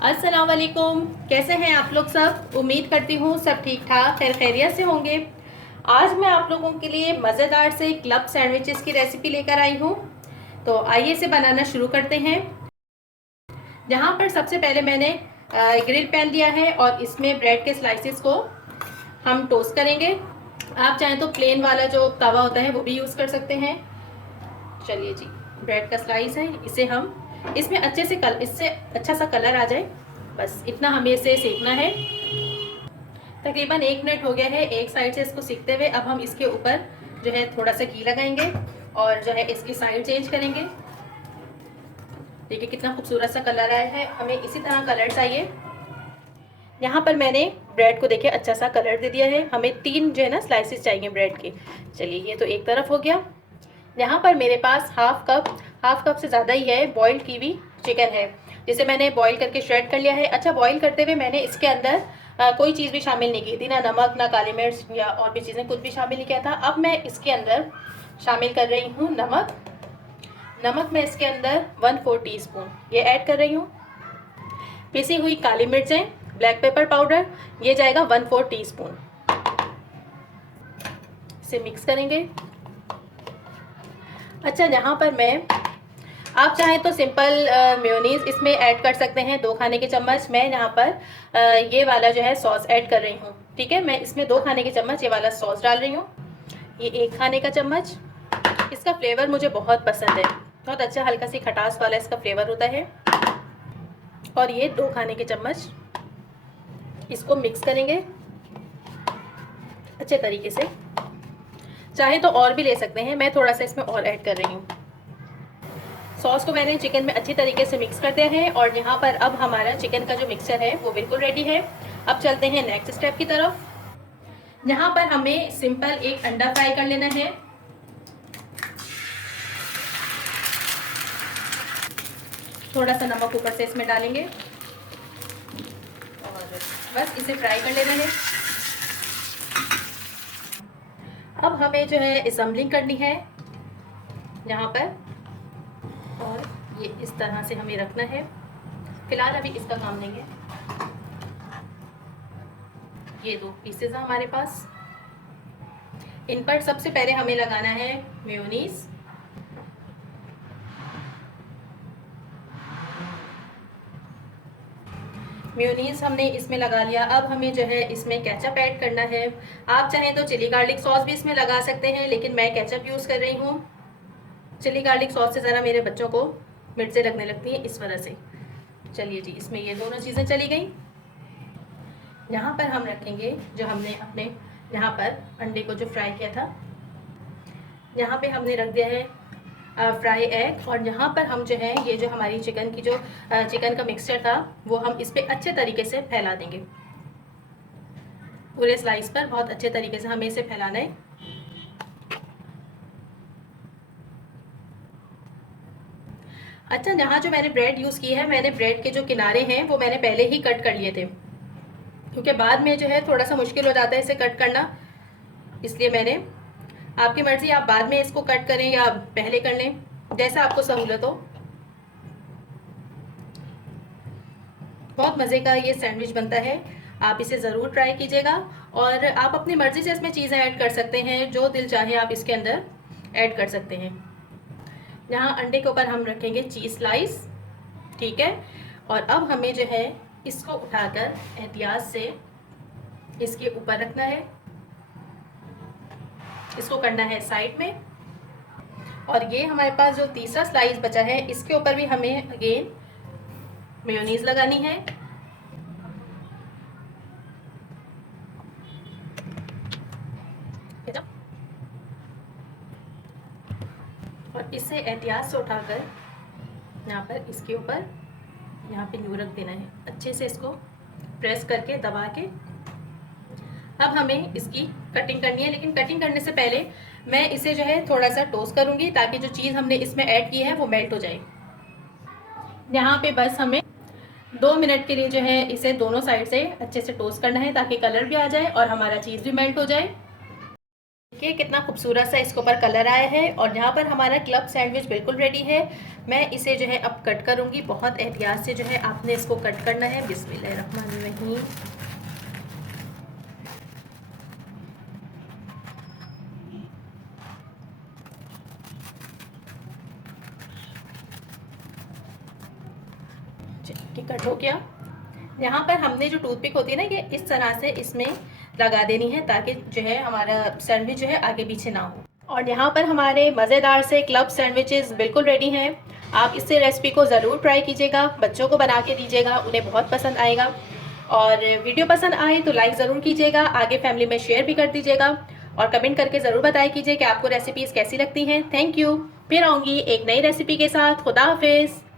अस्सलाम वालेकुम। कैसे हैं आप लोग सब? उम्मीद करती हूँ सब ठीक ठाक खैर खैरियत से होंगे। आज मैं आप लोगों के लिए मज़ेदार से क्लब सैंडविचेस की रेसिपी लेकर आई हूँ। तो आइए इसे बनाना शुरू करते हैं। यहाँ पर सबसे पहले मैंने ग्रिल पैन लिया है और इसमें ब्रेड के स्लाइसेस को हम टोस्ट करेंगे। आप चाहें तो प्लेन वाला जो तवा होता है वो भी यूज़ कर सकते हैं। चलिए जी, ब्रेड का स्लाइस है, इसे हम इसमें अच्छे से इससे अच्छा सा कलर आ जाए, बस इतना हमें इसे सेकना है। तकरीबन 1 मिनट हो गया है एक साइड से इसको सीखते हुए। अब हम इसके ऊपर जो है थोड़ा सा घी लगाएंगे और जो है इसकी साइड चेंज करेंगे। देखिए कितना खूबसूरत सा कलर आया है, हमें इसी तरह कलर चाहिए। यहाँ पर मैंने ब्रेड को देखिए अच्छा सा कलर दे दिया है। हमें 3 जो है ना स्लाइसेस चाहिए ब्रेड के। चलिए ये तो एक तरफ हो गया। यहाँ पर मेरे पास हाफ कप से ज़्यादा ही है बॉइल्ड कीवी चिकन है, जिसे मैंने बॉईल करके श्रेड कर लिया है। अच्छा, बॉईल करते हुए मैंने इसके अंदर कोई चीज़ भी शामिल नहीं की थी, ना नमक ना काली मिर्च या और भी चीज़ें, कुछ भी शामिल नहीं किया था। अब मैं इसके अंदर शामिल कर रही हूँ नमक मैं इसके अंदर 1/4 टीस्पून ये ऐड कर रही हूँ। पिसी हुई काली मिर्चें, ब्लैक पेपर पाउडर, ये जाएगा 1/4 टीस्पून। इसे मिक्स करेंगे। अच्छा, यहाँ पर आप चाहें तो सिंपल मेयोनीज़ इसमें ऐड कर सकते हैं, 2 खाने के चम्मच। मैं यहाँ पर ये वाला जो है सॉस ऐड कर रही हूँ। ठीक है, मैं इसमें 2 खाने के चम्मच ये वाला सॉस डाल रही हूँ। ये 1 खाने का चम्मच। इसका फ्लेवर मुझे बहुत पसंद है, बहुत अच्छा हल्का सी खटास वाला इसका फ्लेवर होता है। और ये 2 खाने के चम्मच, इसको मिक्स करेंगे अच्छे तरीके से। चाहे तो और भी ले सकते हैं, मैं थोड़ा सा इसमें और ऐड कर रही हूँ। सॉस को मैंने चिकन में अच्छी तरीके से मिक्स कर दिया है और यहाँ पर अब हमारा चिकन का जो मिक्सचर है वो बिल्कुल रेडी है। अब चलते हैं नेक्स्ट स्टेप की तरफ। यहाँ पर हमें सिंपल एक अंडा फ्राई कर लेना है। थोड़ा सा नमक ऊपर से इसमें डालेंगे और बस इसे फ्राई कर लेना है। अब हमें जो है असेंबलिंग करनी है यहाँ पर, और ये इस तरह से हमें रखना है। फिलहाल अभी इसका काम नहीं है। ये 2 पीसेज हैं हमारे पास। इन पर सबसे पहले हमें लगाना है मेयोनीज। मेयोनीज हमने इसमें लगा लिया। अब हमें जो है इसमें केचप ऐड करना है। आप चाहें तो चिली गार्लिक सॉस भी इसमें लगा सकते हैं, लेकिन मैं केचप यूज़ कर रही हूँ। चिली गार्लिक सॉस से ज़रा मेरे बच्चों को मिर्चें लगने लगती हैं, इस वजह से। चलिए जी, इसमें ये दोनों चीज़ें चली गई। यहाँ पर हम रखेंगे जो हमने अपने यहाँ पर अंडे को जो फ्राई किया था, यहाँ पे हमने रख दिया है फ्राई एग। और यहाँ पर हम जो है ये जो हमारी चिकन का मिक्सचर था वो हम इस पर अच्छे तरीके से फैला देंगे। पूरे स्लाइस पर बहुत अच्छे तरीके से हमें इसे फैलाना है। अच्छा, यहाँ जो मैंने ब्रेड यूज़ की है, मैंने ब्रेड के जो किनारे हैं वो मैंने पहले ही कट कर लिए थे, क्योंकि बाद में जो है थोड़ा सा मुश्किल हो जाता है इसे कट करना, इसलिए मैंने। आपकी मर्ज़ी, आप बाद में इसको कट करें या पहले कर लें, जैसा आपको सहूलत हो। बहुत मज़े का ये सैंडविच बनता है, आप इसे ज़रूर ट्राई कीजिएगा। और आप अपनी मर्ज़ी से इसमें चीज़ें ऐड कर सकते हैं, जो दिल चाहे आप इसके अंदर ऐड कर सकते हैं। यहाँ अंडे के ऊपर हम रखेंगे चीज़ स्लाइस। ठीक है, और अब हमें जो है इसको उठाकर एहतियात से इसके ऊपर रखना है, इसको करना है साइड में। और ये हमारे पास जो तीसरा स्लाइस बचा है, इसके ऊपर भी हमें अगेन मेयोनीज लगानी है। और इसे एहतियात से उठाकर यहाँ पर इसके ऊपर यहाँ पे यूँ रख देना है, अच्छे से इसको प्रेस करके दबा के। अब हमें इसकी कटिंग करनी है, लेकिन कटिंग करने से पहले मैं इसे जो है थोड़ा सा टोस्ट करूँगी, ताकि जो चीज़ हमने इसमें ऐड की है वो मेल्ट हो जाए। यहाँ पे बस हमें 2 मिनट के लिए जो है इसे दोनों साइड से अच्छे से टोस्ट करना है, ताकि कलर भी आ जाए और हमारा चीज़ भी मेल्ट हो जाए। देखिए कितना खूबसूरत सा इसके ऊपर कलर आया है। और यहाँ पर हमारा क्लब सैंडविच बिल्कुल रेडी है। मैं इसे जो है अब कट करूँगी। बहुत एहतियात से जो है आपने इसको कट करना है। बिस्मिल्लाहिर्रहमानिर्रहीम। चलिए कट हो गया। यहाँ पर हमने जो टूथपिक होती है ना, ये इस तरह से इसमें लगा देनी है ताकि जो है हमारा सैंडविच जो है आगे पीछे ना हो। और यहाँ पर हमारे मज़ेदार से क्लब सैंडविचेस बिल्कुल रेडी हैं। आप इससे रेसिपी को ज़रूर ट्राई कीजिएगा, बच्चों को बना के दीजिएगा, उन्हें बहुत पसंद आएगा। और वीडियो पसंद आए तो लाइक ज़रूर कीजिएगा, आगे फैमिली में शेयर भी कर दीजिएगा और कमेंट करके ज़रूर बताया कीजिए कि आपको रेसिपीज़ कैसी लगती हैं। Thank you. फिर आऊँगी एक नई रेसिपी के साथ। खुदा हाफिज़।